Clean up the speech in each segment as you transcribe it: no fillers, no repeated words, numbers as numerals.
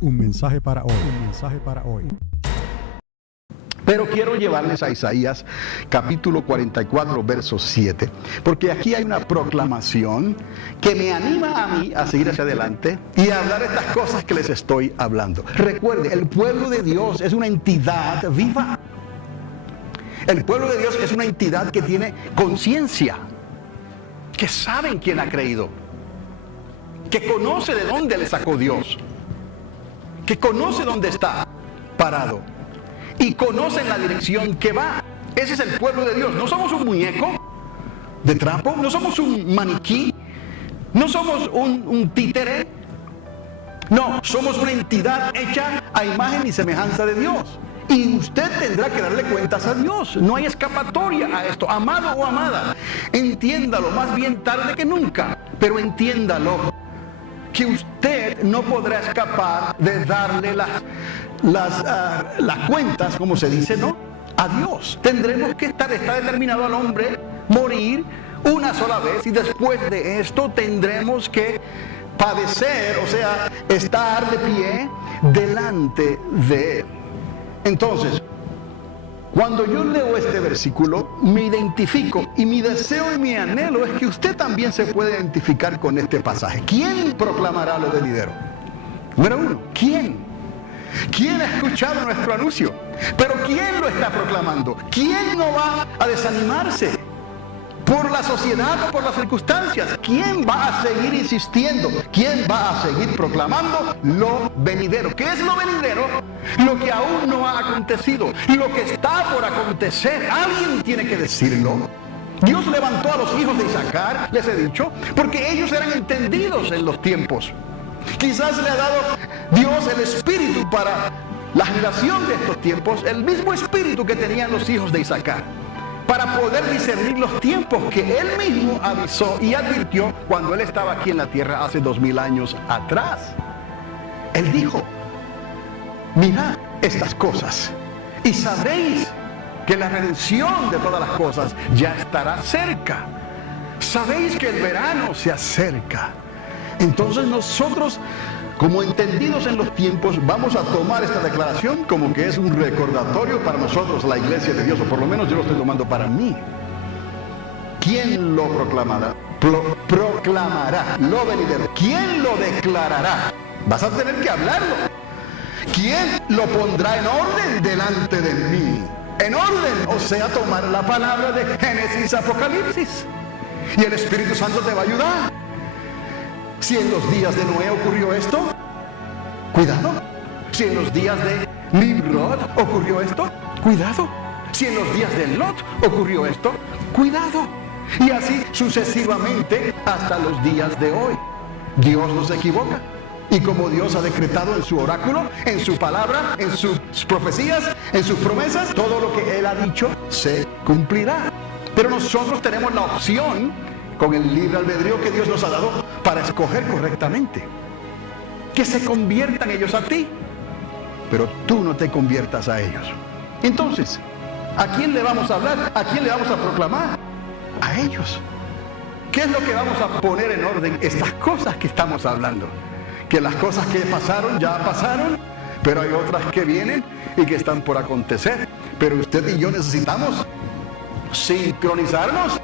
Un mensaje para hoy. Un mensaje para hoy. Pero quiero llevarles a Isaías capítulo 44, verso 7, porque aquí hay una proclamación que me anima a mí a seguir hacia adelante y a hablar estas cosas que les estoy hablando. Recuerde, el pueblo de Dios es una entidad viva. El pueblo de Dios es una entidad que tiene conciencia, que sabe en quién ha creído, que conoce de dónde le sacó Dios, que conoce dónde está parado y conocen la dirección que va. Ese es el pueblo de Dios. No somos un muñeco de trapo, no somos un maniquí, no somos un títere. No, somos una entidad hecha a imagen y semejanza de Dios. Y usted tendrá que darle cuentas a Dios. No hay escapatoria a esto. Amado o amada, entiéndalo, más bien tarde que nunca, pero entiéndalo, que usted no podrá escapar de darle las cuentas, como se dice, ¿no?, a Dios. Tendremos que está determinado al hombre morir una sola vez, y después de esto tendremos que padecer, o sea, estar de pie delante de Él. Entonces, cuando yo leo este versículo, me identifico, y mi deseo y mi anhelo es que usted también se pueda identificar con este pasaje. ¿Quién proclamará lo venidero? Número uno, ¿quién? ¿Quién ha escuchado nuestro anuncio? Pero ¿quién lo está proclamando? ¿Quién no va a desanimarse por la sociedad o por las circunstancias? ¿Quién va a seguir insistiendo? ¿Quién va a seguir proclamando lo venidero? ¿Qué es lo venidero? Lo que aún no ha acontecido, lo que está por acontecer. Alguien tiene que decirlo. Dios levantó a los hijos de Isaacar, les he dicho, porque ellos eran entendidos en los tiempos. Quizás le ha dado Dios el espíritu para la generación de estos tiempos, el mismo espíritu que tenían los hijos de Isaacar, para poder discernir los tiempos que Él mismo avisó y advirtió cuando Él estaba aquí en la tierra hace 2000 años atrás. Él dijo: mirad estas cosas y sabréis que la redención de todas las cosas ya estará cerca. Sabéis que el verano se acerca. Entonces nosotros, como entendidos en los tiempos, vamos a tomar esta declaración como que es un recordatorio para nosotros, la iglesia de Dios, o por lo menos yo lo estoy tomando para mí. ¿Quién lo proclamará? Proclamará lo venidero. ¿Quién lo declarará? Vas a tener que hablarlo. ¿Quién lo pondrá en orden delante de mí? En orden, o sea, tomar la palabra de Génesis, Apocalipsis. Y el Espíritu Santo te va a ayudar. Si en los días de Noé ocurrió esto, cuidado. Si en los días de Nimrod ocurrió esto, cuidado. Si en los días de Lot ocurrió esto, cuidado. Y así sucesivamente hasta los días de hoy. Dios no se equivoca. Y como Dios ha decretado en su oráculo, en su palabra, en sus profecías, en sus promesas, todo lo que Él ha dicho se cumplirá. Pero nosotros tenemos la opción, con el libre albedrío que Dios nos ha dado, para escoger correctamente. Que se conviertan ellos a ti, pero tú no te conviertas a ellos. Entonces, ¿a quién le vamos a hablar? ¿A quién le vamos a proclamar? A ellos. ¿Qué es lo que vamos a poner en orden? Estas cosas que estamos hablando. Que las cosas que pasaron ya pasaron, pero hay otras que vienen y que están por acontecer. Pero usted y yo necesitamos sincronizarnos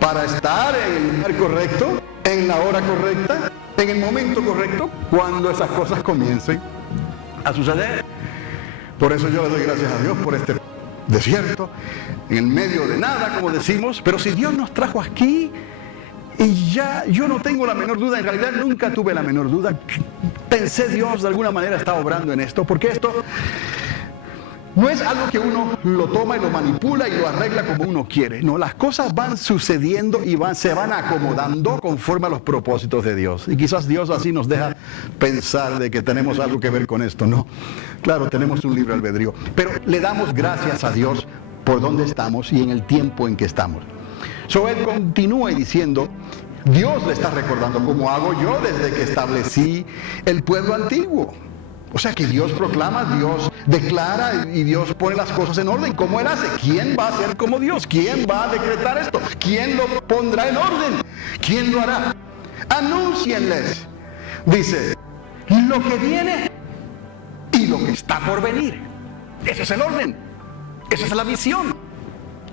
para estar en el lugar correcto, en la hora correcta, en el momento correcto, cuando esas cosas comiencen a suceder. Por eso yo le doy gracias a Dios por este desierto, en el medio de nada, como decimos. Pero si Dios nos trajo aquí, y ya yo no tengo la menor duda, en realidad nunca tuve la menor duda, pensé Dios de alguna manera está obrando en esto, porque esto no es algo que uno lo toma y lo manipula y lo arregla como uno quiere. No, las cosas van sucediendo y se van acomodando conforme a los propósitos de Dios. Y quizás Dios así nos deja pensar de que tenemos algo que ver con esto. No, claro, tenemos un libre albedrío, pero le damos gracias a Dios por donde estamos y en el tiempo en que estamos. Él continúa diciendo, Dios le está recordando, como hago yo desde que establecí el pueblo antiguo. O sea que Dios proclama, Dios declara y Dios pone las cosas en orden. ¿Cómo Él hace? ¿Quién va a ser como Dios? ¿Quién va a decretar esto? ¿Quién lo pondrá en orden? ¿Quién lo hará? Anúncienles, dice, lo que viene y lo que está por venir. Ese es el orden. Esa es la misión.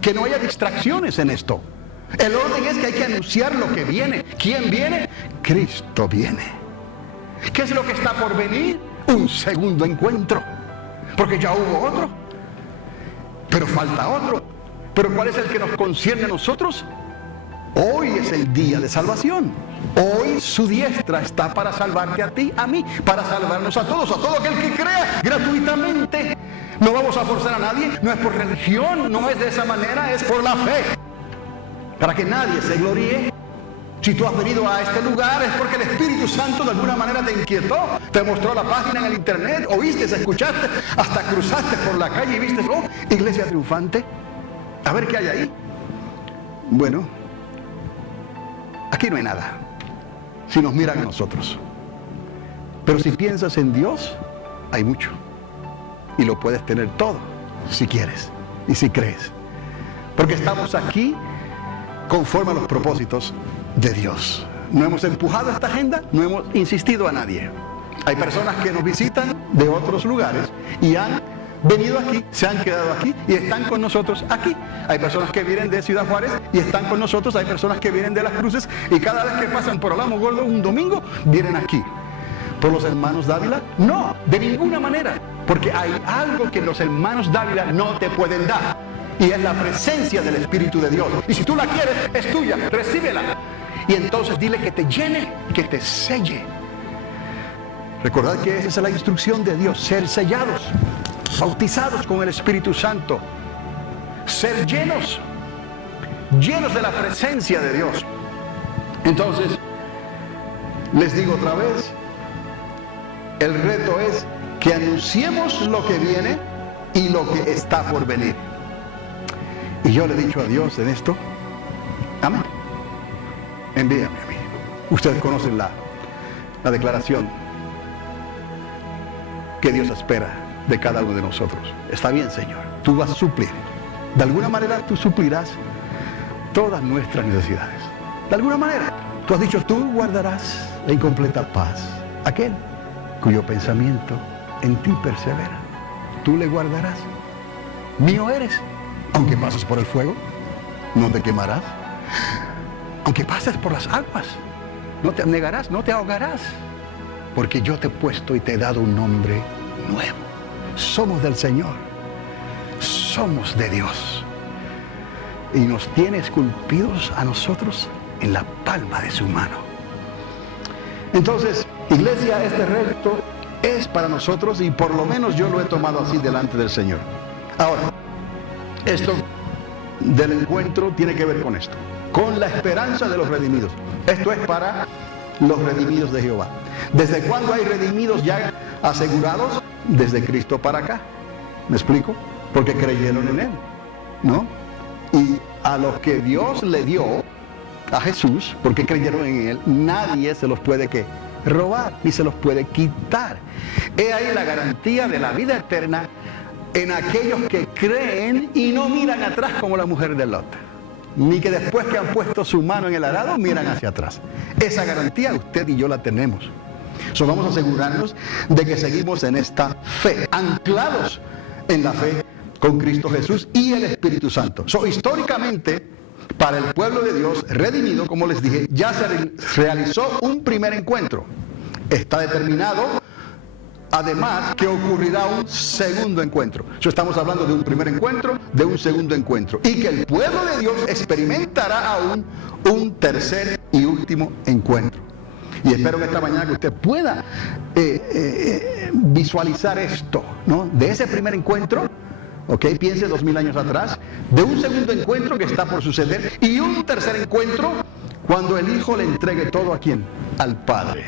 Que no haya distracciones en esto. El orden es que hay que anunciar lo que viene. ¿Quién viene? Cristo viene. ¿Qué es lo que está por venir? Un segundo encuentro. Porque ya hubo otro. Pero falta otro. ¿Pero cuál es el que nos concierne a nosotros? Hoy es el día de salvación. Hoy su diestra está para salvarte a ti, a mí, para salvarnos a todos, a todo aquel que crea gratuitamente. No vamos a forzar a nadie, no es por religión, no es de esa manera, es por la fe. Para que nadie se gloríe. Si tú has venido a este lugar es porque el Espíritu Santo de alguna manera te inquietó, te mostró la página en el internet, oíste, escuchaste, hasta cruzaste por la calle y viste, oh, Iglesia Triunfante. A ver qué hay ahí. Bueno, aquí no hay nada, si nos miran a nosotros. Pero si piensas en Dios, hay mucho. Y lo puedes tener todo, si quieres y si crees. Porque estamos aquí conforme a los propósitos de Dios. No hemos empujado esta agenda, no hemos insistido a nadie. Hay personas que nos visitan de otros lugares y han venido aquí, se han quedado aquí y están con nosotros aquí. Hay personas que vienen de Ciudad Juárez y están con nosotros. Hay personas que vienen de Las Cruces y cada vez que pasan por Álamo Gordo un domingo, vienen aquí. ¿Por los hermanos Dávila? No, de ninguna manera. Porque hay algo que los hermanos Dávila no te pueden dar. Y es la presencia del Espíritu de Dios. Y si tú la quieres, es tuya, recíbela. Y entonces dile que te llene, que te selle. Recordad que esa es la instrucción de Dios, ser sellados, bautizados con el Espíritu Santo, ser llenos de la presencia de Dios. Entonces, les digo otra vez, el reto es que anunciemos lo que viene y lo que está por venir. Y yo le he dicho a Dios en esto, amén, envíame a mí. Ustedes conocen la declaración que Dios espera de cada uno de nosotros. Está bien, Señor, tú vas a suplir. De alguna manera tú suplirás todas nuestras necesidades. De alguna manera. Tú has dicho, tú guardarás en completa paz aquel cuyo pensamiento en ti persevera. Tú le guardarás. Mío eres. Aunque pases por el fuego, no te quemarás. Aunque pases por las aguas, no te anegarás, no te ahogarás. Porque yo te he puesto y te he dado un nombre nuevo. Somos del Señor. Somos de Dios. Y nos tiene esculpidos a nosotros en la palma de su mano. Entonces, iglesia, este reto es para nosotros y por lo menos yo lo he tomado así delante del Señor. Ahora, esto del encuentro tiene que ver con esto, con la esperanza de los redimidos. Esto es para los redimidos de Jehová. ¿Desde cuándo hay redimidos ya asegurados? Desde Cristo para acá. ¿Me explico? Porque creyeron en Él, ¿no? Y a los que Dios le dio, a Jesús, porque creyeron en Él, nadie se los puede ¿qué? Robar, ni se los puede quitar. He ahí la garantía de la vida eterna en aquellos que creen y no miran atrás como la mujer de Lot, ni que después que han puesto su mano en el arado miran hacia atrás. Esa garantía usted y yo la tenemos. So, vamos a asegurarnos de que seguimos en esta fe, anclados en la fe con Cristo Jesús y el Espíritu Santo. So, históricamente, para el pueblo de Dios redimido, como les dije, ya se realizó un primer encuentro. Está determinado, además, que ocurrirá un segundo encuentro. Estamos hablando de un primer encuentro, de un segundo encuentro. Y que el pueblo de Dios experimentará aún un tercer y último encuentro. Y espero que esta mañana que usted pueda visualizar esto, ¿no? De ese primer encuentro, ¿ok? Piense 2000 años atrás, de un segundo encuentro que está por suceder y un tercer encuentro cuando el Hijo le entregue todo ¿a quién? Al Padre.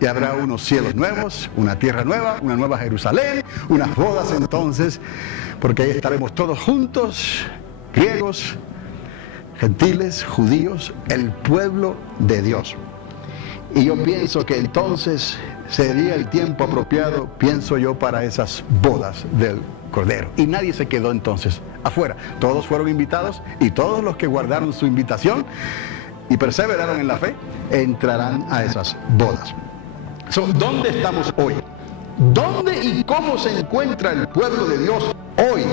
Y habrá unos cielos nuevos, una tierra nueva, una nueva Jerusalén, unas bodas entonces, porque ahí estaremos todos juntos, griegos, gentiles, judíos, el pueblo de Dios. Y yo pienso que entonces sería el tiempo apropiado, pienso yo, para esas bodas del Cordero. Y nadie se quedó entonces afuera. Todos fueron invitados y todos los que guardaron su invitación y perseveraron en la fe, entrarán a esas bodas. ¿Dónde estamos hoy? ¿Dónde y cómo se encuentra el pueblo de Dios hoy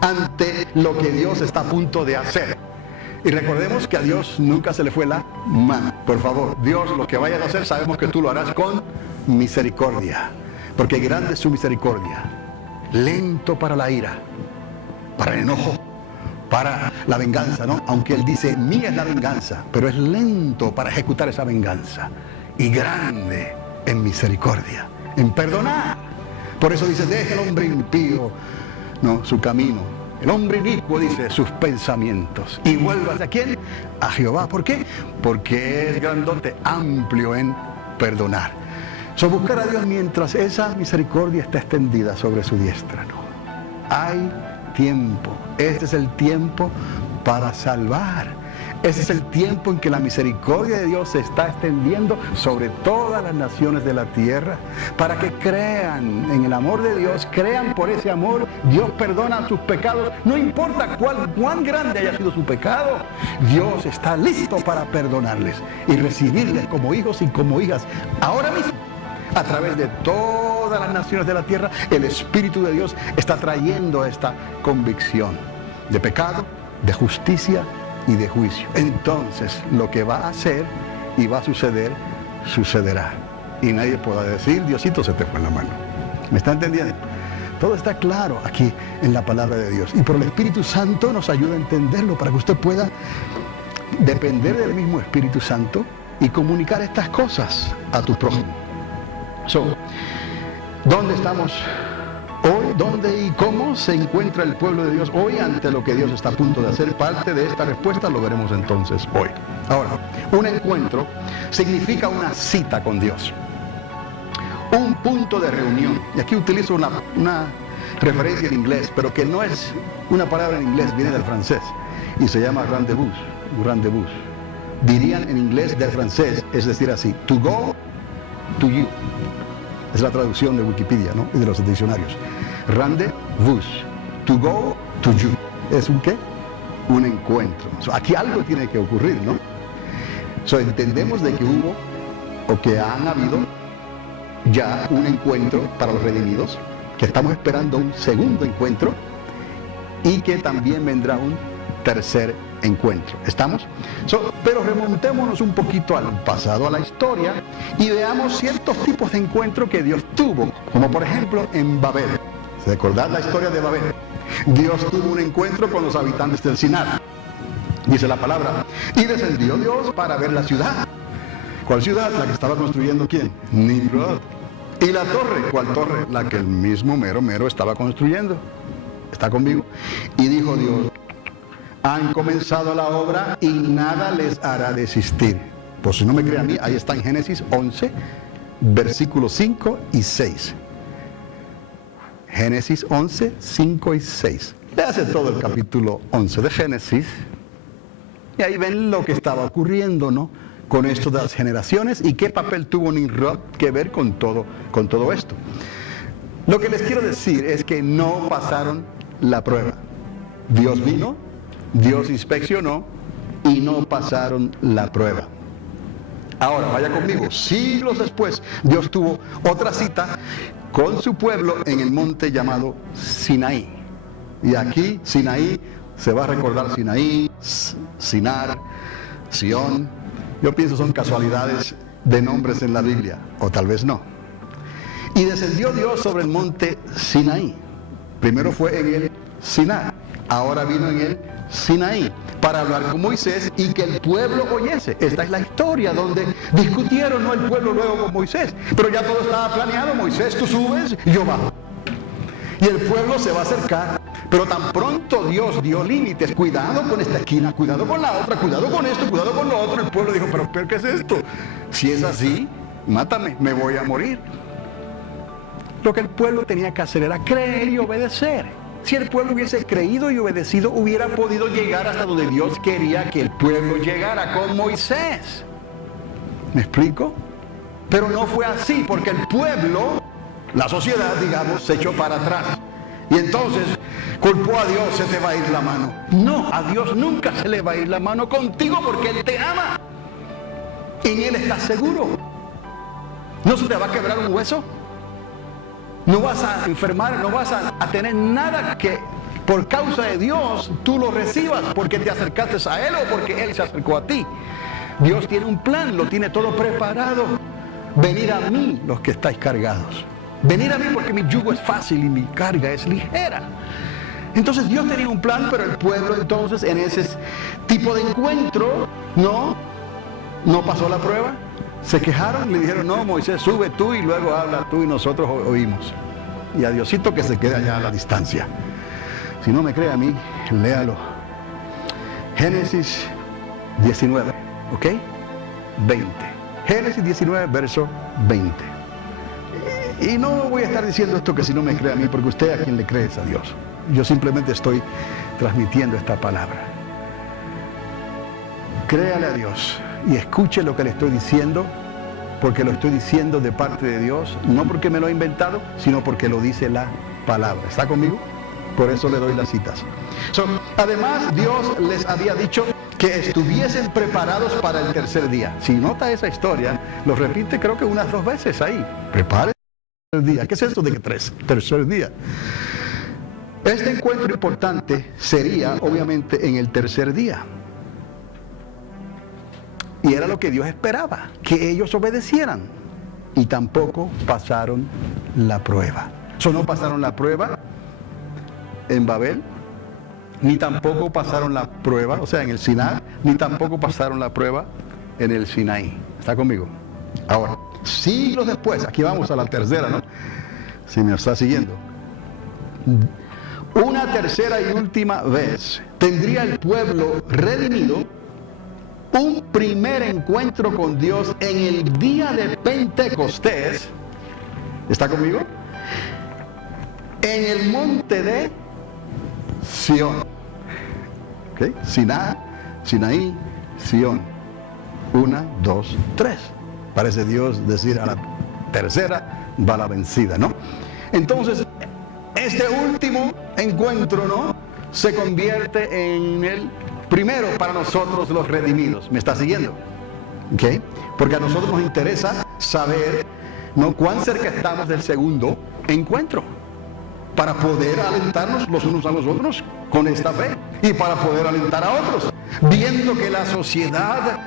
ante lo que Dios está a punto de hacer? Y recordemos que a Dios nunca se le fue la mano. Por favor, Dios, lo que vayas a hacer, sabemos que tú lo harás con misericordia, porque grande es su misericordia, lento para la ira, para el enojo, para la venganza, ¿no? Aunque Él dice, mía es la venganza, pero es lento para ejecutar esa venganza, y grande en misericordia, en perdonar. Por eso dice, deje el hombre impío, ¿no?, su camino. El hombre inicuo, dice, sus pensamientos. Y vuelvas, ¿a quién? A Jehová. ¿Por qué? Porque es grandote, amplio en perdonar. Buscar a Dios mientras esa misericordia está extendida sobre su diestra, ¿no? Hay tiempo. Este es el tiempo para salvar. Ese es el tiempo en que la misericordia de Dios se está extendiendo sobre todas las naciones de la tierra, para que crean en el amor de Dios, crean por ese amor. Dios perdona sus pecados, no importa cuán grande haya sido su pecado. Dios está listo para perdonarles y recibirles como hijos y como hijas. Ahora mismo, a través de todas las naciones de la tierra, el Espíritu de Dios está trayendo esta convicción de pecado, de justicia y de juicio. Entonces, lo que va a hacer y va a suceder, sucederá. Y nadie podrá decir, Diosito se te fue en la mano. ¿Me está entendiendo? Todo está claro aquí en la palabra de Dios. Y por el Espíritu Santo nos ayuda a entenderlo, para que usted pueda depender del mismo Espíritu Santo y comunicar estas cosas a tu prójimo. ¿Dónde estamos hoy? ¿Dónde y cómo se encuentra el pueblo de Dios hoy ante lo que Dios está a punto de hacer? Parte de esta respuesta lo veremos entonces hoy. Ahora, un encuentro significa una cita con Dios, un punto de reunión. Y aquí utilizo una referencia en inglés, pero que no es una palabra en inglés, viene del francés y se llama rendezvous. Rendezvous. Dirían en inglés del francés, es decir así, to go to you. Es la traducción de Wikipedia, ¿no?, y de los diccionarios. Rendezvous, to go to you. ¿Es un qué? Un encuentro. Aquí algo tiene que ocurrir, ¿no? Entendemos de que hubo, o que han habido ya un encuentro para los redimidos, que estamos esperando un segundo encuentro, y que también vendrá un tercer encuentro. ¿Estamos? Pero remontémonos un poquito al pasado, a la historia, y veamos ciertos tipos de encuentros que Dios tuvo, como por ejemplo en Babel. ¿Se acuerdan la historia de Babel? Dios tuvo un encuentro con los habitantes del Sinar. Dice la palabra, y descendió Dios para ver la ciudad. ¿Cuál ciudad? La que estaba construyendo ¿quién? Nimrod. ¿Y la torre? ¿Cuál torre? La que el mismo Mero estaba construyendo. ¿Está conmigo? Y dijo Dios, han comenzado la obra y nada les hará desistir. Por si no me creen a mí, ahí está en Génesis 11, versículos 5 y 6. Génesis 11, 5 y 6. Léase todo el capítulo 11 de Génesis y ahí ven lo que estaba ocurriendo, ¿no?, con esto de las generaciones, y qué papel tuvo Nimrod que ver con todo esto. Lo que les quiero decir es que no pasaron la prueba. Dios vino, Dios inspeccionó y no pasaron la prueba. Ahora, vaya conmigo, siglos después, Dios tuvo otra cita con su pueblo en el monte llamado Sinaí. Y aquí, Sinaí, se va a recordar Sinaí, Sinar, Sión. Yo pienso son casualidades de nombres en la Biblia, o tal vez no. Y descendió Dios sobre el monte Sinaí. Primero fue en el Sinar, ahora vino en el Sinaí para hablar con Moisés y que el pueblo oyese. Esta es la historia donde discutieron, ¿no?, el pueblo luego con Moisés, pero ya todo estaba planeado. Moisés, tú subes y yo bajo, y el pueblo se va a acercar. Pero tan pronto Dios dio límites, cuidado con esta esquina, cuidado con la otra, cuidado con esto, cuidado con lo otro, el pueblo dijo, pero ¿qué es esto? Si es así, mátame, me voy a morir. Lo que el pueblo tenía que hacer era creer y obedecer. Si el pueblo hubiese creído y obedecido, hubiera podido llegar hasta donde Dios quería que el pueblo llegara, con Moisés. ¿Me explico? Pero no fue así, porque el pueblo, la sociedad, digamos, se echó para atrás. Y entonces culpó a Dios, se te va a ir la mano. No, a Dios nunca se le va a ir la mano contigo, porque Él te ama. En Él estás seguro. ¿No se te va a quebrar un hueso? No vas a enfermar, no vas a tener nada que por causa de Dios tú lo recibas porque te acercaste a Él o porque Él se acercó a ti. Dios tiene un plan, lo tiene todo preparado. Venid a mí los que estáis cargados. Venid a mí porque mi yugo es fácil y mi carga es ligera. Entonces Dios tenía un plan, pero el pueblo entonces en ese tipo de encuentro no pasó la prueba. Se quejaron, le dijeron, no, Moisés, sube tú y luego habla tú y nosotros oímos. Y a Diosito que se quede allá a la distancia. Si no me cree a mí, léalo. Génesis 19, ¿ok? 20. Génesis 19, verso 20. Y no voy a estar diciendo esto que si no me cree a mí, porque usted a quien le cree es a Dios. Yo simplemente estoy transmitiendo esta palabra. Créale a Dios y escuche lo que le estoy diciendo, porque lo estoy diciendo de parte de Dios, no porque me lo he inventado, sino porque lo dice la palabra. ¿Está conmigo? Por eso le doy las citas. Además, Dios les había dicho que estuviesen preparados para el tercer día. Si nota esa historia, lo repite creo que unas 2 veces ahí. Prepárense para el tercer día. ¿Qué es esto de que tercer día? Este encuentro importante sería, obviamente, en el tercer día. Y era lo que Dios esperaba, que ellos obedecieran. Y tampoco pasaron la prueba. No pasaron la prueba en Babel, ni tampoco pasaron la prueba, o sea, en el Sinaí, ni tampoco pasaron la prueba en el Sinaí. ¿Está conmigo? Ahora, siglos después, aquí vamos a la tercera, ¿no? Si me está siguiendo. Una tercera y última vez tendría el pueblo redimido un primer encuentro con Dios en el día de Pentecostés. ¿Está conmigo? En el monte de Sión. ¿Okay? Sinaí, Sión. 1, 2, 3. Parece Dios decir a la tercera va la vencida, ¿no? Entonces, este último encuentro, ¿no?, se convierte en el primero para nosotros los redimidos. ¿Me está siguiendo? ¿Okay? Porque a nosotros nos interesa saber, ¿no?, cuán cerca estamos del segundo encuentro, para poder alentarnos los unos a los otros con esta fe y para poder alentar a otros, viendo que la sociedad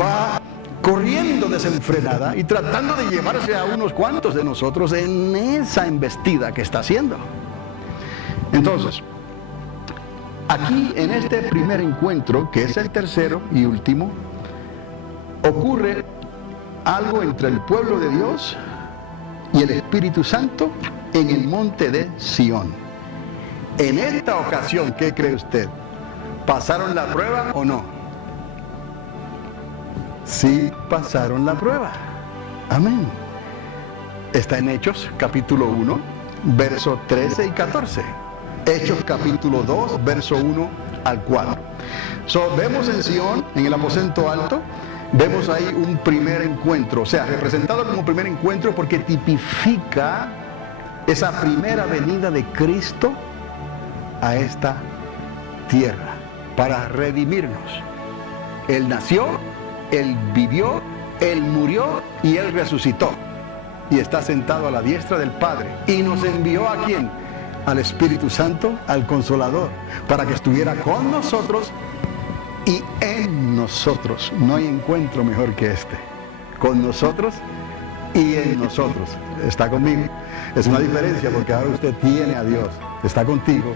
va corriendo desenfrenada y tratando de llevarse a unos cuantos de nosotros en esa embestida que está haciendo. Entonces, aquí en este primer encuentro, que es el tercero y último, ocurre algo entre el pueblo de Dios y el Espíritu Santo en el monte de Sión. En esta ocasión, ¿qué cree usted? ¿Pasaron la prueba o no? Sí, pasaron la prueba. Amén. Está en Hechos capítulo 1, versos 13 y 14. Hechos capítulo 2, verso 1 al 4. Vemos en Sión, en el aposento alto, vemos ahí un primer encuentro, o sea, representado como primer encuentro porque tipifica esa primera venida de Cristo a esta tierra para redimirnos. Él nació, Él vivió, Él murió y Él resucitó. Y está sentado a la diestra del Padre. Y nos envió ¿a quién? Al Espíritu Santo, al Consolador, para que estuviera con nosotros y en nosotros. No hay encuentro mejor que este. Con nosotros y en nosotros. ¿Está conmigo? Es una diferencia porque ahora usted tiene a Dios. Está contigo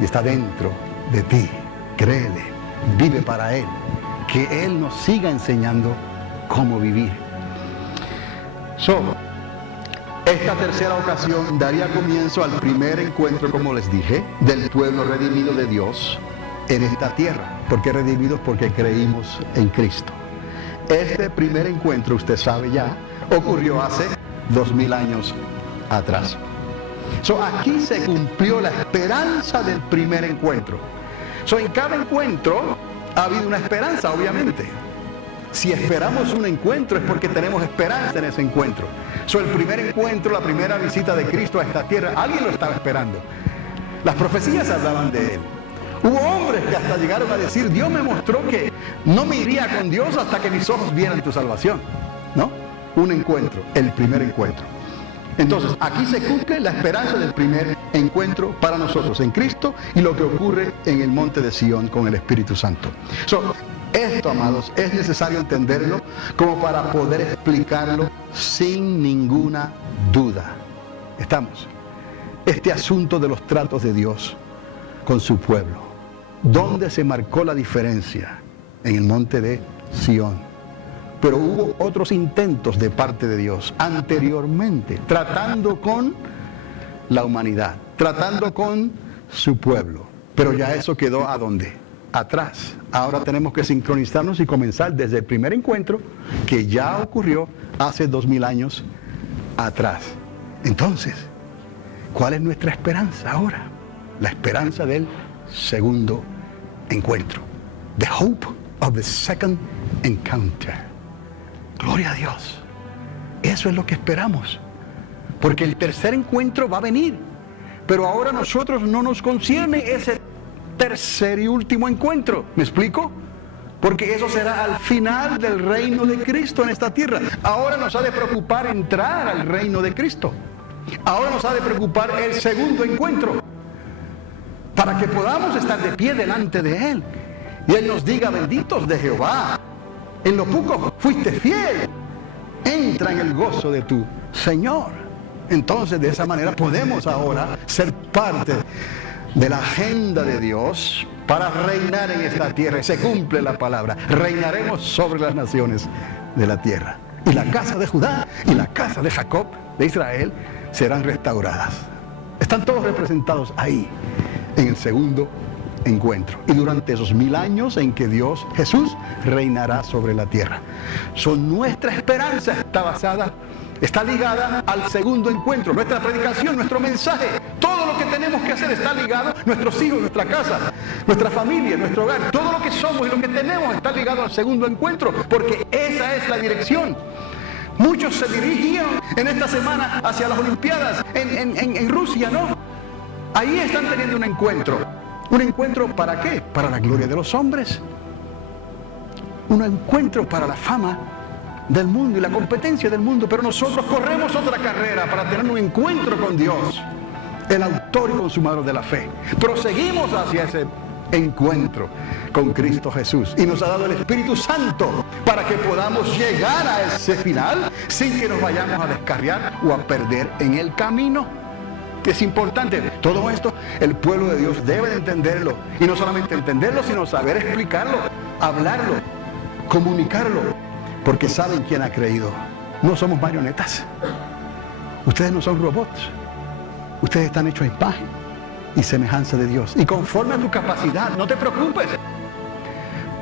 y está dentro de ti. Créele, vive para Él. Que Él nos siga enseñando cómo vivir. Esta tercera ocasión daría comienzo al primer encuentro, como les dije, del pueblo redimido de Dios en esta tierra. ¿Por qué redimidos? Porque creímos en Cristo. Este primer encuentro, usted sabe ya, ocurrió hace 2000 años atrás. Aquí se cumplió la esperanza del primer encuentro. En cada encuentro ha habido una esperanza, obviamente. Si esperamos un encuentro es porque tenemos esperanza en ese encuentro. El primer encuentro, la primera visita de Cristo a esta tierra, alguien lo estaba esperando. Las profecías hablaban de Él. Hubo hombres que hasta llegaron a decir, Dios me mostró que no me iría con Dios hasta que mis ojos vieran tu salvación, ¿no? un encuentro, el primer encuentro. Entonces, aquí se cumple la esperanza del primer encuentro para nosotros en Cristo y lo que ocurre en el monte de Sión con el Espíritu Santo. Esto, amados, es necesario entenderlo como para poder explicarlo sin ninguna duda. Estamos. Este asunto de los tratos de Dios con su pueblo, ¿dónde se marcó la diferencia? En el monte de Sión. Pero hubo otros intentos de parte de Dios anteriormente, tratando con la humanidad, tratando con su pueblo. Pero ya eso quedó ¿a dónde? Atrás. Ahora tenemos que sincronizarnos y comenzar desde el primer encuentro que ya ocurrió hace 2000 años atrás. Entonces, ¿cuál es nuestra esperanza ahora? La esperanza del segundo encuentro. The hope of the second encounter. Gloria a Dios. Eso es lo que esperamos. Porque el tercer encuentro va a venir. Pero ahora a nosotros no nos concierne ese tercer y último encuentro. ¿Me explico? Porque eso será al final del reino de Cristo en esta tierra. Ahora nos ha de preocupar entrar al reino de Cristo. Ahora nos ha de preocupar el segundo encuentro. Para que podamos estar de pie delante de Él. Y Él nos diga, benditos de Jehová. En lo poco fuiste fiel. Entra en el gozo de tu Señor. Entonces, de esa manera podemos ahora ser parte de la agenda de Dios para reinar en esta tierra. Y se cumple la palabra. Reinaremos sobre las naciones de la tierra. Y la casa de Judá y la casa de Jacob, de Israel, serán restauradas. Están todos representados ahí, en el segundo encuentro. Y durante esos 1000 años en que Dios, Jesús, reinará sobre la tierra. Nuestra esperanza está ligada al segundo encuentro. Nuestra predicación, nuestro mensaje, todo lo que tenemos que hacer está ligado. Nuestros hijos, nuestra casa, nuestra familia, nuestro hogar, todo lo que somos y lo que tenemos está ligado al segundo encuentro, porque esa es la dirección. Muchos se dirigían en esta semana hacia las Olimpiadas en Rusia, ¿no? Ahí están teniendo un encuentro. ¿Un encuentro para qué? Para la gloria de los hombres. Un encuentro para la fama del mundo y la competencia del mundo. Pero nosotros corremos otra carrera para tener un encuentro con Dios, el autor y consumador de la fe. Proseguimos hacia ese encuentro con Cristo Jesús. Y nos ha dado el Espíritu Santo para que podamos llegar a ese final sin que nos vayamos a descarriar o a perder en el camino. Es importante. Todo esto el pueblo de Dios debe de entenderlo. Y no solamente entenderlo, sino saber explicarlo, hablarlo, comunicarlo. Porque saben quién ha creído. No somos marionetas. Ustedes no son robots. Ustedes están hechos a imagen y semejanza de Dios. Y conforme a tu capacidad, no te preocupes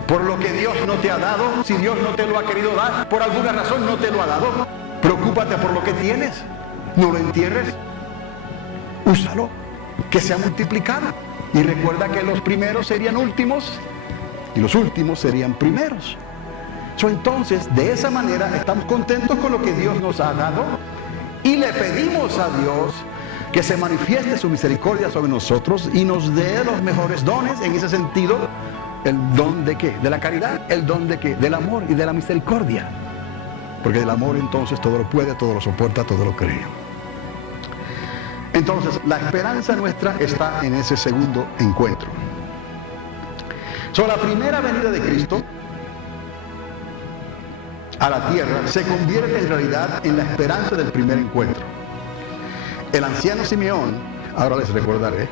por lo que Dios no te ha dado. Si Dios no te lo ha querido dar, por alguna razón no te lo ha dado. Preocúpate por lo que tienes. No lo entierres. Úsalo, que sea multiplicado. Y recuerda que los primeros serían últimos y los últimos serían primeros. Entonces, de esa manera estamos contentos con lo que Dios nos ha dado y le pedimos a Dios que se manifieste su misericordia sobre nosotros y nos dé los mejores dones. En ese sentido, el don de ¿qué? De la caridad, el don de ¿qué? Del amor y de la misericordia. Porque el amor entonces todo lo puede, todo lo soporta, todo lo cree. Entonces, la esperanza nuestra está en ese segundo encuentro. La primera venida de Cristo a la tierra se convierte en realidad en la esperanza del primer encuentro. El anciano Simeón, ahora les recordaré,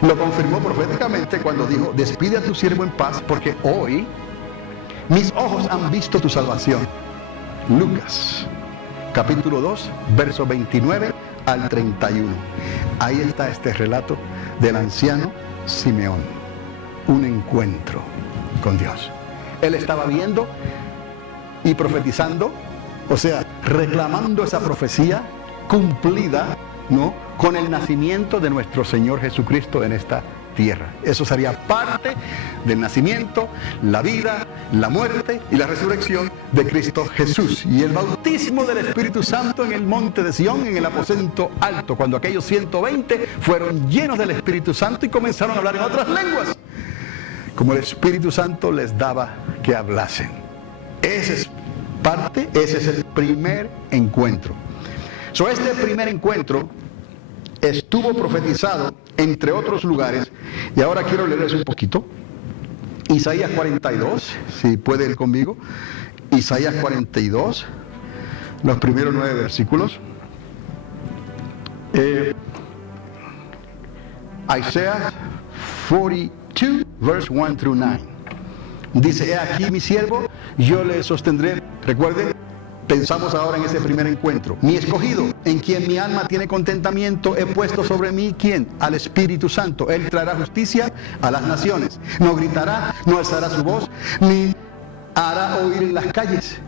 lo confirmó proféticamente cuando dijo: despide a tu siervo en paz, porque hoy mis ojos han visto tu salvación. Lucas, capítulo 2, verso 29 al 31. Ahí está este relato del anciano Simeón. Un encuentro con Dios. Él estaba viendo y profetizando, o sea, reclamando esa profecía cumplida, ¿no?, con el nacimiento de nuestro Señor Jesucristo en esta tierra. Eso sería parte del nacimiento, la vida, la muerte y la resurrección de Cristo Jesús. Y el bautismo del Espíritu Santo en el monte de Sión, en el aposento alto, cuando aquellos 120 fueron llenos del Espíritu Santo y comenzaron a hablar en otras lenguas, como el Espíritu Santo les daba que hablasen. Ese es parte, ese es el primer encuentro. Este primer encuentro estuvo profetizado entre otros lugares, y ahora quiero leerles un poquito. Isaías 42, si puede ir conmigo. Isaías 42, los primeros 9 versículos. Isaías 42, verse 1 through 9. Dice: he aquí mi siervo, yo le sostendré. Recuerden, pensamos ahora en ese primer encuentro. Mi escogido, en quien mi alma tiene contentamiento, he puesto sobre mí, ¿quién? Al Espíritu Santo. Él traerá justicia a las naciones. No gritará, no alzará su voz, ni hará oír en las calles.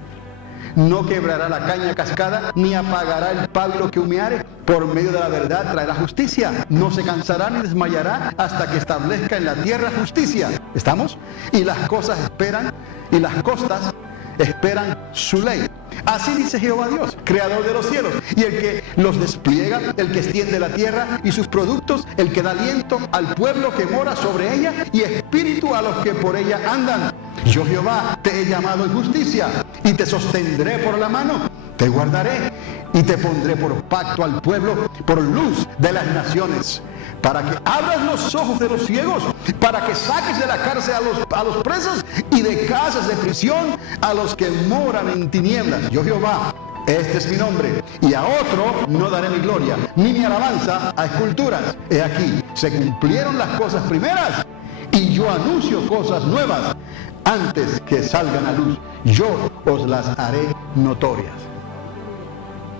No quebrará la caña cascada, ni apagará el pábilo que humeare. Por medio de la verdad traerá justicia. No se cansará ni desmayará hasta que establezca en la tierra justicia. ¿Estamos? Y las cosas esperan, y las costas esperan su ley. Así dice Jehová Dios, creador de los cielos, y el que los despliega, el que extiende la tierra y sus productos, el que da aliento al pueblo que mora sobre ella, y espíritu a los que por ella andan. Yo Jehová te he llamado en justicia, y te sostendré por la mano, te guardaré, y te pondré por pacto al pueblo, por luz de las naciones, para que abras los ojos de los ciegos, para que saques de la cárcel a los presos, y de casas de prisión a los que moran en tinieblas. Yo Jehová, este es mi nombre, y a otro no daré mi gloria, ni mi alabanza a esculturas. He aquí, se cumplieron las cosas primeras, y yo anuncio cosas nuevas. Antes que salgan a luz, yo os las haré notorias.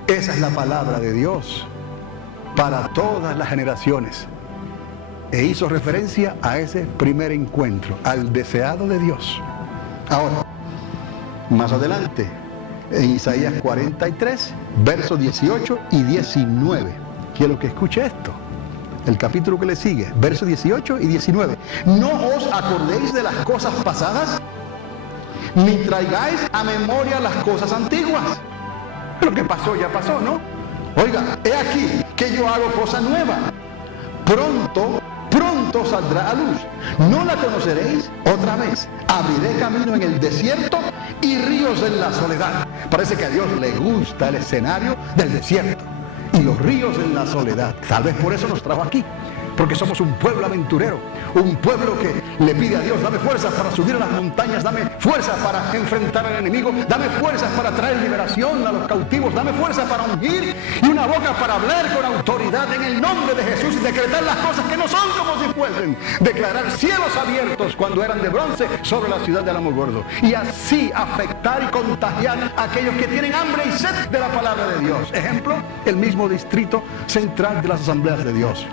Esa es la palabra de Dios para todas las generaciones. E hizo referencia a ese primer encuentro, al deseado de Dios. Ahora, más adelante, en Isaías 43, versos 18 y 19. Quiero que escuche esto. El capítulo que le sigue, versos 18 y 19. No os acordéis de las cosas pasadas, ni traigáis a memoria las cosas antiguas. Lo que pasó ya pasó, ¿no? Oiga, he aquí que yo hago cosa nueva. Pronto saldrá a luz. ¿No la conoceréis? Otra vez, abriré camino en el desierto y ríos en la soledad. Parece que a Dios le gusta el escenario del desierto y los ríos en la soledad. Tal vez por eso nos trajo aquí, porque somos un pueblo aventurero, un pueblo que le pide a Dios: dame fuerzas para subir a las montañas, dame fuerzas para enfrentar al enemigo, dame fuerzas para traer liberación a los cautivos, dame fuerzas para ungir y una boca para hablar con autoridad en el nombre de Jesús y decretar las cosas que no son como si fuesen, declarar cielos abiertos cuando eran de bronce sobre la ciudad del Alamogordo, y así afectar y contagiar a aquellos que tienen hambre y sed de la palabra de Dios. Ejemplo, el mismo distrito central de las asambleas de Dios.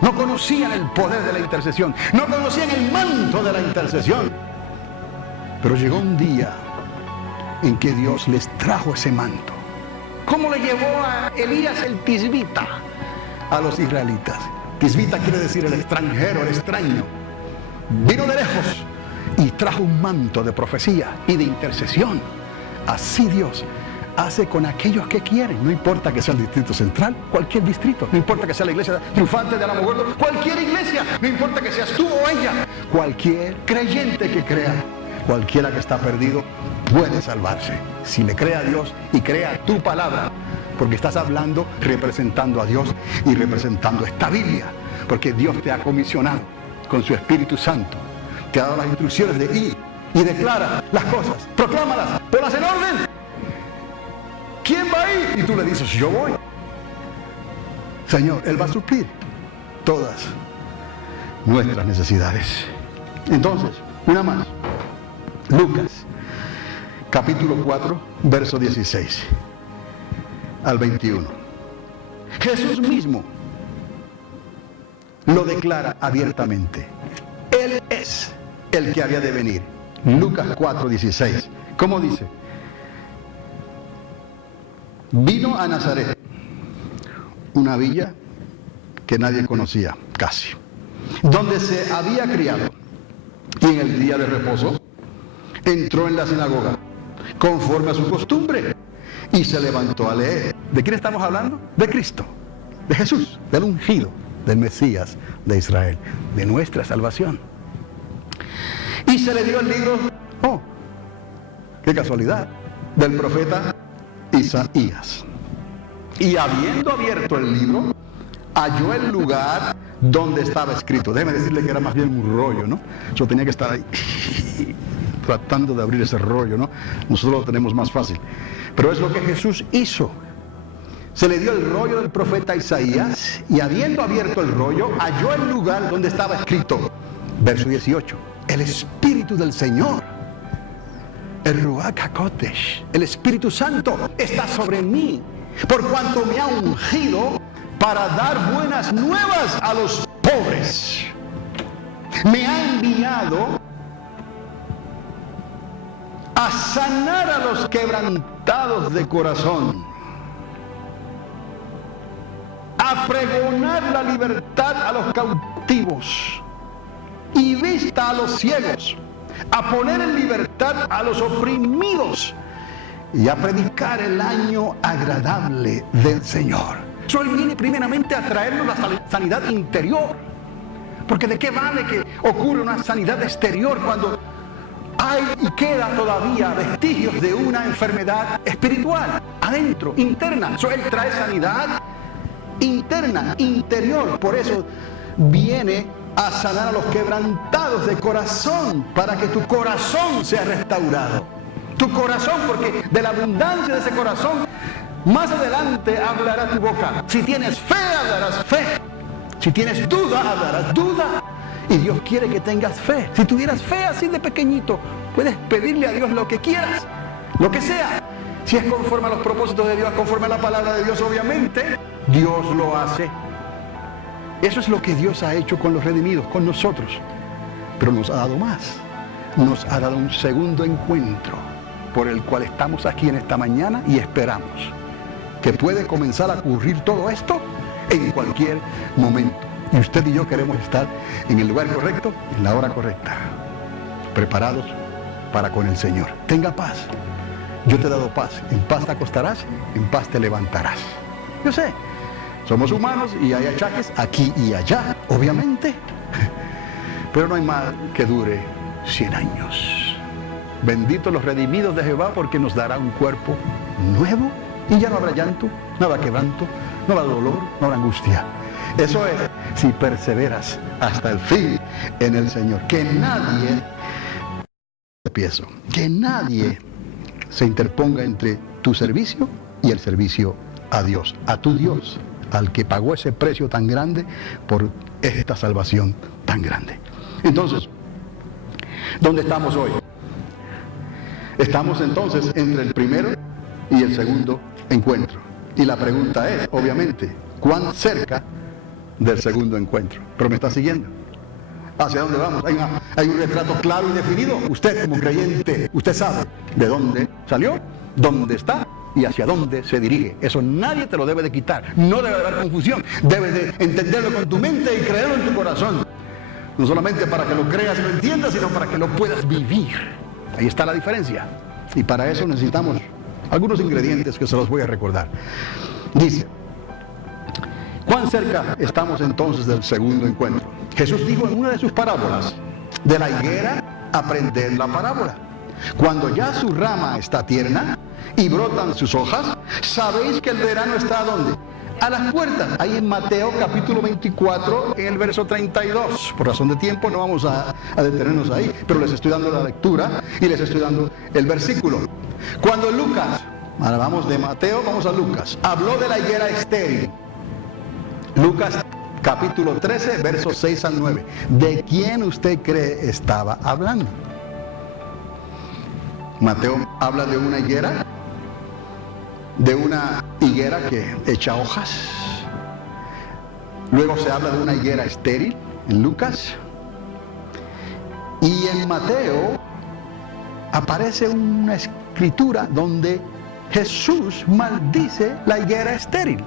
No conocían el poder de la intercesión, no conocían el manto de la intercesión. Pero llegó un día en que Dios les trajo ese manto. ¿Cómo le llevó a Elías el tisbita a los israelitas? Tisbita quiere decir el extranjero, el extraño. Vino de lejos y trajo un manto de profecía y de intercesión. Así Dios hace con aquellos que quieren, no importa que sea el distrito central, cualquier distrito, no importa que sea la iglesia triunfante de Alamogordo, cualquier iglesia, no importa que seas tú o ella, cualquier creyente que crea, cualquiera que está perdido puede salvarse, si le cree a Dios y crea tu palabra, porque estás hablando representando a Dios y representando esta Biblia, porque Dios te ha comisionado con su Espíritu Santo, te ha dado las instrucciones de ir y declara las cosas, proclámalas, ponlas en orden. ¿Quién va a ir? Y tú le dices: yo voy. Señor, Él va a suplir todas nuestras necesidades. Entonces, una más. Lucas, capítulo 4, verso 16 al 21. Jesús mismo lo declara abiertamente. Él es el que había de venir. Lucas 4, 16. ¿Cómo dice? Vino a Nazaret, una villa que nadie conocía, casi, donde se había criado, y en el día de reposo entró en la sinagoga, conforme a su costumbre, y se levantó a leer. ¿De quién estamos hablando? De Cristo, de Jesús, del ungido, del Mesías de Israel, de nuestra salvación. Y se le dio el libro. Oh, qué casualidad. del profeta Isaías. Y habiendo abierto el libro, halló el lugar donde estaba escrito. Déjeme decirle que era más bien un rollo, ¿no? Yo tenía que estar ahí tratando de abrir ese rollo, ¿no? Nosotros lo tenemos más fácil. Pero es lo que Jesús hizo. Se le dio el rollo del profeta Isaías y habiendo abierto el rollo, halló el lugar donde estaba escrito. Verso 18. El Espíritu del Señor, el Ruach HaKodesh, el Espíritu Santo está sobre mí, por cuanto me ha ungido para dar buenas nuevas a los pobres. Me ha enviado a sanar a los quebrantados de corazón, a pregonar la libertad a los cautivos y vista a los ciegos, a poner en libertad a los oprimidos y a predicar el año agradable del Señor. Eso Él viene primeramente a traernos la sanidad interior, porque ¿de qué vale que ocurra una sanidad exterior cuando hay y queda todavía vestigios de una enfermedad espiritual adentro, interna? Eso Él trae sanidad interna, interior. Por eso viene a sanar a los quebrantados de corazón, para que tu corazón sea restaurado. Tu corazón, porque de la abundancia de ese corazón, más adelante hablará tu boca. Si tienes fe, hablarás fe. Si tienes duda, hablarás duda. Y Dios quiere que tengas fe. Si tuvieras fe así de pequeñito, puedes pedirle a Dios lo que quieras, lo que sea. Si es conforme a los propósitos de Dios, conforme a la palabra de Dios, obviamente, Dios lo hace. Eso es lo que Dios ha hecho con los redimidos, con nosotros. Pero nos ha dado más. Nos ha dado un segundo encuentro, por el cual estamos aquí en esta mañana y esperamos que puede comenzar a ocurrir todo esto en cualquier momento. Y usted y yo queremos estar en el lugar correcto, en la hora correcta, preparados para con el Señor. Tenga paz. Yo te he dado paz. En paz te acostarás, en paz te levantarás. Yo sé, somos humanos y hay achaques aquí y allá, obviamente. Pero no hay mal que dure 100 años. Benditos los redimidos de Jehová, porque nos dará un cuerpo nuevo y ya no habrá llanto, no habrá quebranto, no habrá dolor, no habrá angustia. Eso es si perseveras hasta el fin en el Señor. Que nadie se interponga entre tu servicio y el servicio a Dios, a tu Dios, al que pagó ese precio tan grande por esta salvación tan grande. Entonces, ¿dónde estamos hoy? Estamos entonces entre el primero y el segundo encuentro. Y la pregunta es, obviamente, ¿cuán cerca del segundo encuentro? Pero me está siguiendo. ¿Hacia dónde vamos? Hay un retrato claro y definido. Usted como creyente, usted sabe de dónde salió, dónde está y hacia dónde se dirige. Eso nadie te lo debe de quitar. No debe de haber confusión. Debes de entenderlo con tu mente y creerlo en tu corazón. No solamente para que lo creas y lo entiendas, sino para que lo puedas vivir. Ahí está la diferencia. Y para eso necesitamos algunos ingredientes que se los voy a recordar. Dice, ¿cuán cerca estamos entonces del segundo encuentro? Jesús dijo en una de sus parábolas, de la higuera aprended la parábola. Cuando ya su rama está tierna y brotan sus hojas, sabéis que el verano está ¿a dónde? A las puertas. Ahí en Mateo capítulo 24, en el verso 32. Por razón de tiempo no vamos a detenernos ahí, pero les estoy dando la lectura y les estoy dando el versículo. Cuando Lucas, ahora vamos de Mateo, vamos a Lucas, habló de la higuera estéril. Lucas capítulo 13, versos 6 al 9. ¿De quién usted cree estaba hablando? Mateo habla de una higuera, que echa hojas. Luego se habla de una higuera estéril en Lucas. Y en Mateo aparece una escritura donde Jesús maldice la higuera estéril.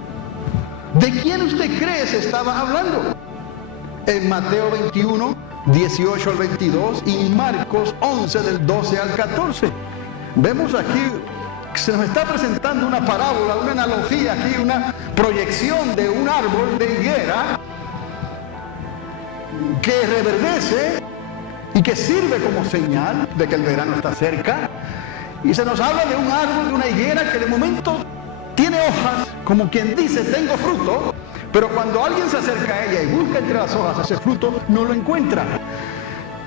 ¿De quién usted cree se estaba hablando? En Mateo 21, 18 al 22 y Marcos 11 del 12 al 14. Vemos aquí que se nos está presentando una parábola, una analogía aquí, una proyección de un árbol de higuera que reverdece y que sirve como señal de que el verano está cerca Y se nos habla de un árbol, de una higuera que de momento tiene hojas, como quien dice, tengo fruto, pero cuando alguien se acerca a ella y busca entre las hojas ese fruto, no lo encuentra.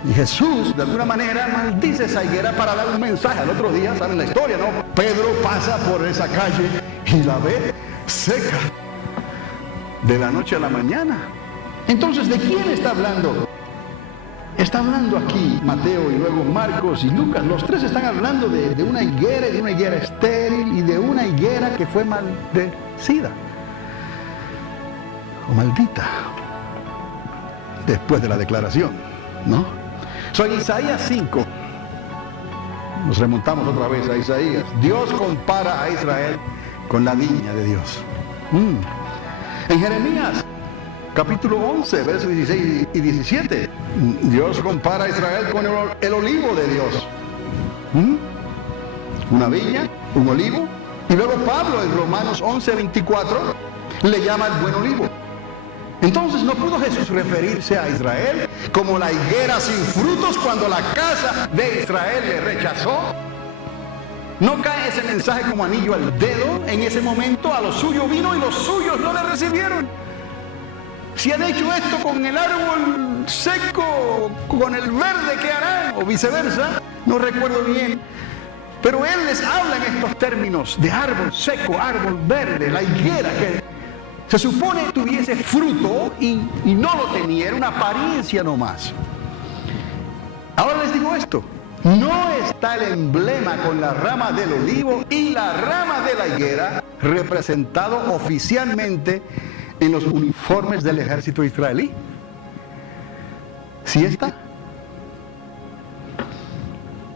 Y Jesús, de alguna manera, maldice esa higuera para dar un mensaje. Al otro día, ¿saben la historia, no? Pedro pasa por esa calle y la ve seca, de la noche a la mañana. Entonces, ¿de quién está hablando? Está hablando aquí Mateo y luego Marcos y Lucas. Los tres están hablando de una higuera, y de una higuera estéril y de una higuera que fue maldecida o maldita después de la declaración, ¿no? En Isaías 5, nos remontamos otra vez a Isaías. Dios compara a Israel con la viña de Dios. En Jeremías capítulo 11, versos 16 y 17, Dios compara a Israel con el olivo de Dios. Una viña, un olivo. Y luego Pablo en Romanos 11, 24 le llama el buen olivo. Entonces, ¿no pudo Jesús referirse a Israel como la higuera sin frutos cuando la casa de Israel le rechazó? ¿No cae ese mensaje como anillo al dedo? En ese momento a lo suyo vino y los suyos no le recibieron. Si han hecho esto con el árbol seco, con el verde, ¿qué harán? O viceversa, no recuerdo bien. Pero él les habla en estos términos de árbol seco, árbol verde, la higuera que se supone tuviese fruto y no lo tenía, era una apariencia nomás. Ahora les digo esto, no está el emblema con la rama del olivo y la rama de la higuera representado oficialmente en los uniformes del ejército israelí. ¿Sí está?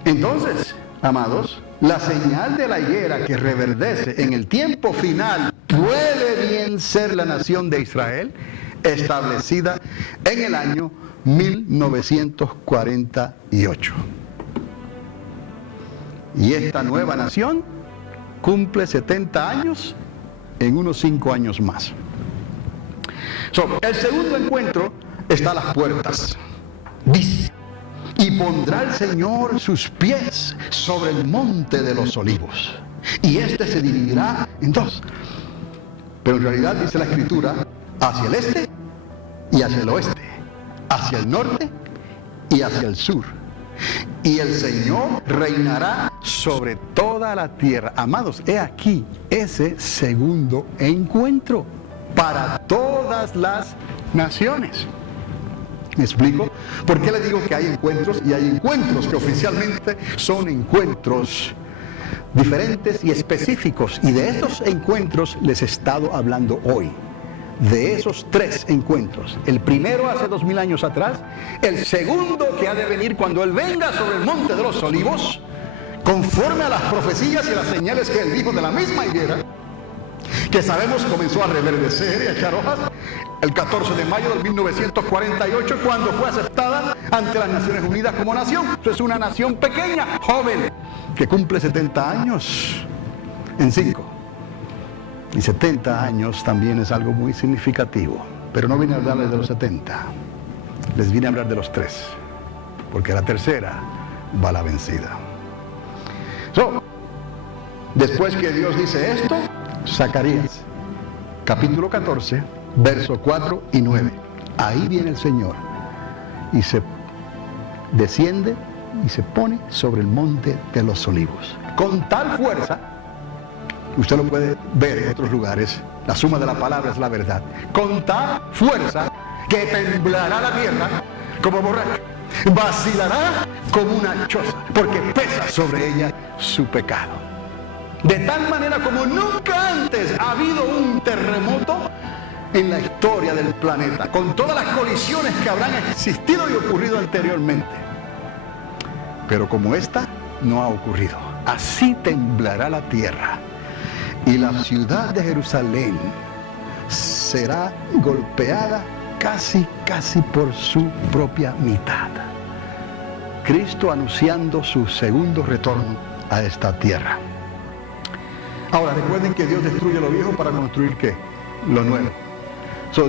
Entonces, amados, la señal de la higuera que reverdece en el tiempo final puede bien ser la nación de Israel, establecida en el año 1948. Y esta nueva nación cumple 70 años en unos 5 años más. El segundo encuentro está a las puertas. Dice: y pondrá el Señor sus pies sobre el monte de los olivos, y este se dividirá en dos. Pero en realidad dice la Escritura, hacia el este y hacia el oeste, hacia el norte y hacia el sur. Y el Señor reinará sobre toda la tierra. Amados, he aquí ese segundo encuentro para todas las naciones. ¿Me explico? ¿Por qué le digo que hay encuentros? Y hay encuentros que oficialmente son encuentros diferentes y específicos. Y de estos encuentros les he estado hablando hoy. De esos 3 encuentros. El primero hace 2000 años atrás. El segundo que ha de venir cuando Él venga sobre el monte de los olivos, conforme a las profecías y las señales que Él dijo de la misma higuera, que sabemos comenzó a reverdecer y a echar hojas el 14 de mayo de 1948, cuando fue aceptada ante las Naciones Unidas como nación. Es una nación pequeña, joven, que cumple 70 años en 5. Y 70 años también es algo muy significativo. Pero no vine a hablarles de los 70, les vine a hablar de los 3, porque la tercera va la vencida. Después que Dios dice esto, Zacarías, capítulo 14, versos 4 y 9. Ahí viene el Señor y se desciende y se pone sobre el monte de los olivos. Con tal fuerza, usted lo puede ver en otros lugares, la suma de la palabra es la verdad. Con tal fuerza que temblará la tierra como borracho, vacilará como una choza, porque pesa sobre ella su pecado. De tal manera como nunca antes ha habido un terremoto en la historia del planeta, con todas las colisiones que habrán existido y ocurrido anteriormente. Pero como esta no ha ocurrido, así temblará la tierra y la ciudad de Jerusalén será golpeada casi por su propia mitad. Cristo anunciando su segundo retorno a esta tierra. Ahora recuerden que Dios destruye lo viejo para construir ¿qué? Lo nuevo.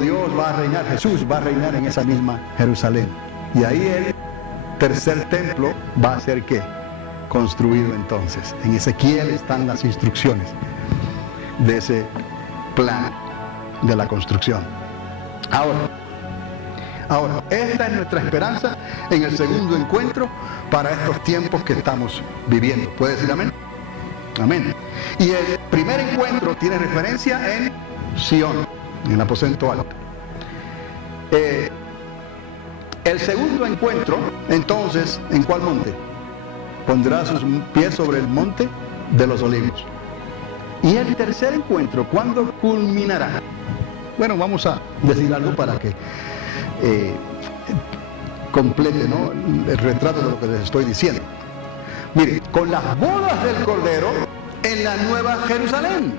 Dios va a reinar, Jesús va a reinar en esa misma Jerusalén. Y ahí el tercer templo va a ser ¿qué? construido entonces. En Ezequiel están las instrucciones de ese plan de la construcción. Ahora, esta es nuestra esperanza en el segundo encuentro para estos tiempos que estamos viviendo. ¿Puede decir amén? Amén. Y el primer encuentro tiene referencia en Sión, en el aposento alto. El segundo encuentro, entonces, ¿en cuál monte? Pondrá sus pies sobre el monte de los olivos. Y el tercer encuentro, ¿cuándo culminará? Bueno, vamos a decir algo para que complete, ¿no?, el retrato de lo que les estoy diciendo. Mire, con las bodas del Cordero en la Nueva Jerusalén,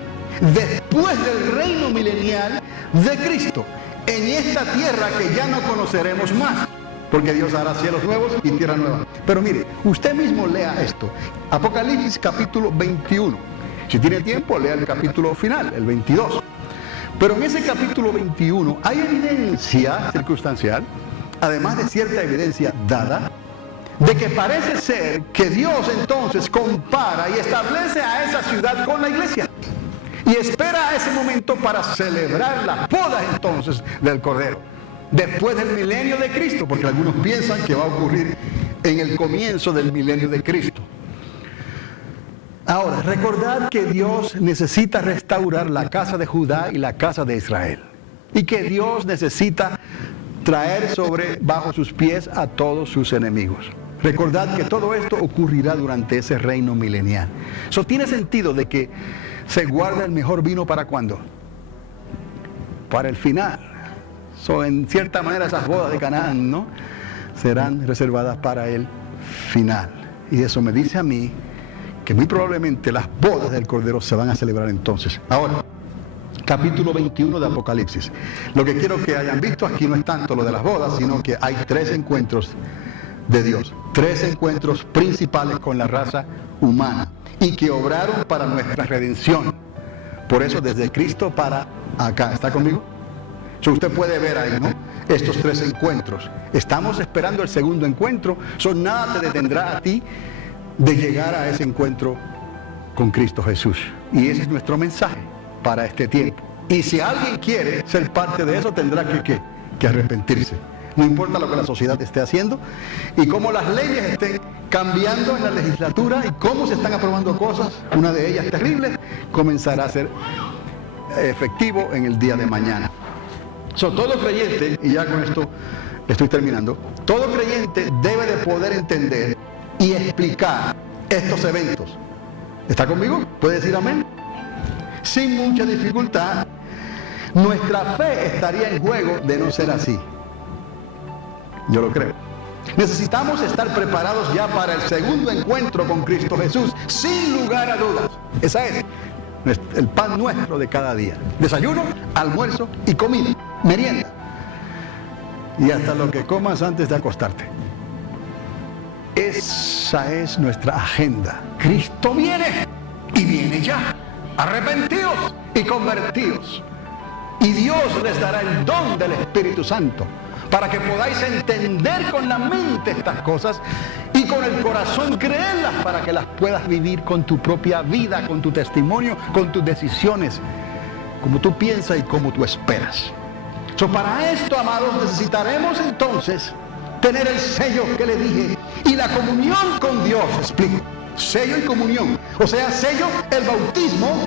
después del reino milenial de Cristo, en esta tierra que ya no conoceremos más, porque Dios hará cielos nuevos y tierra nueva. Pero mire, usted mismo lea esto, Apocalipsis capítulo 21. Si tiene tiempo, lea el capítulo final, el 22. Pero en ese capítulo 21 hay evidencia circunstancial, además de cierta evidencia dada, de que parece ser que Dios entonces compara y establece a esa ciudad con la iglesia. Y espera a ese momento para celebrar las bodas entonces del Cordero, después del milenio de Cristo, porque algunos piensan que va a ocurrir en el comienzo del milenio de Cristo. Ahora, recordad que Dios necesita restaurar la casa de Judá y la casa de Israel, y que Dios necesita traer bajo sus pies a todos sus enemigos. Recordad que todo esto ocurrirá durante ese reino milenial. Eso tiene sentido de que se guarda el mejor vino ¿para cuándo? Para el final. En cierta manera esas bodas de Canaán, ¿no?, serán reservadas para el final. Y eso me dice a mí que muy probablemente las bodas del Cordero se van a celebrar entonces. Ahora, capítulo 21 de Apocalipsis. Lo que quiero que hayan visto aquí no es tanto lo de las bodas, sino que hay 3 encuentros de Dios. 3 encuentros principales con la raza humana y que obraron para nuestra redención. Por eso desde Cristo para acá. ¿Está conmigo? Usted puede ver ahí, ¿no?, estos 3 encuentros. Estamos esperando el segundo encuentro. Nada te detendrá a ti de llegar a ese encuentro con Cristo Jesús. Y ese es nuestro mensaje para este tiempo. Y si alguien quiere ser parte de eso, tendrá que arrepentirse. No importa lo que la sociedad esté haciendo y cómo las leyes estén cambiando en la legislatura y cómo se están aprobando cosas, una de ellas terrible, comenzará a ser efectivo en el día de mañana. Todo creyente, y ya con esto estoy terminando, todo creyente debe de poder entender y explicar estos eventos. ¿Está conmigo? ¿Puede decir amén? Sin mucha dificultad. Nuestra fe estaría en juego de no ser así. Yo lo creo. Necesitamos estar preparados ya para el segundo encuentro con Cristo Jesús, sin lugar a dudas. Esa es el pan nuestro de cada día. Desayuno, almuerzo y comida, merienda. Y hasta lo que comas antes de acostarte. Esa es nuestra agenda. Cristo viene y viene ya. Arrepentidos y convertidos. Y Dios les dará el don del Espíritu Santo para que podáis entender con la mente estas cosas y con el corazón creerlas para que las puedas vivir con tu propia vida, con tu testimonio, con tus decisiones, como tú piensas y como tú esperas. Para esto, amados, necesitaremos entonces tener el sello que le dije y la comunión con Dios. Explico. Sello y comunión. O sea, sello, el bautismo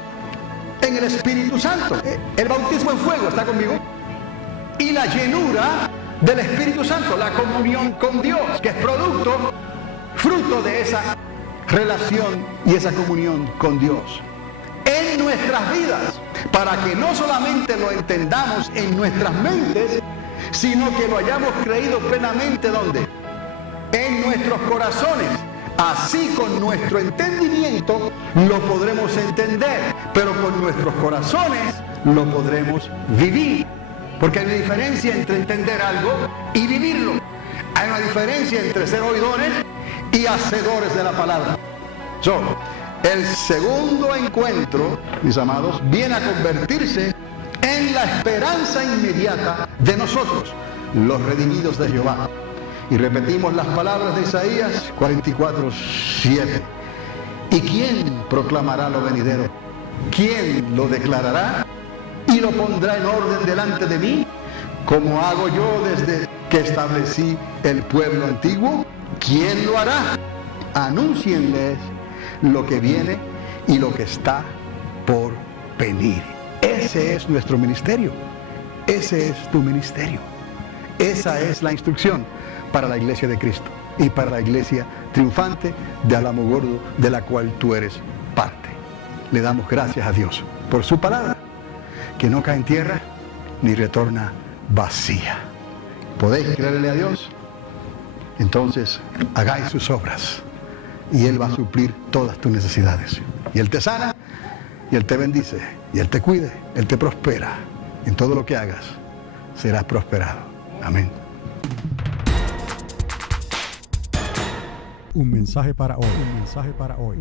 en el Espíritu Santo. El bautismo en fuego, ¿está conmigo? Y la llenura del Espíritu Santo, la comunión con Dios, que es fruto de esa relación y esa comunión con Dios en nuestras vidas, para que no solamente lo entendamos en nuestras mentes, sino que lo hayamos creído plenamente, ¿dónde? En nuestros corazones. Así con nuestro entendimiento lo podremos entender, pero con nuestros corazones lo podremos vivir. Porque hay una diferencia entre entender algo y vivirlo. Hay una diferencia entre ser oidores y hacedores de la palabra. El segundo encuentro, mis amados, viene a convertirse en la esperanza inmediata de nosotros, los redimidos de Jehová. Y repetimos las palabras de Isaías 44:7. ¿Y quién proclamará lo venidero? ¿Quién lo declarará y lo pondrá en orden delante de mí? Como hago yo desde que establecí el pueblo antiguo. ¿Quién lo hará? Anúncienles lo que viene y lo que está por venir. Ese es nuestro ministerio. Ese es tu ministerio. Esa es la instrucción para la iglesia de Cristo y para la iglesia triunfante de Alamogordo, de la cual tú eres parte. Le damos gracias a Dios por su palabra, que no cae en tierra ni retorna vacía. ¿Podéis creerle a Dios? Entonces hagáis sus obras y Él va a suplir todas tus necesidades. Y Él te sana, y Él te bendice, y Él te cuide, Él te prospera. En todo lo que hagas serás prosperado. Amén. Un mensaje para hoy. Un mensaje para hoy.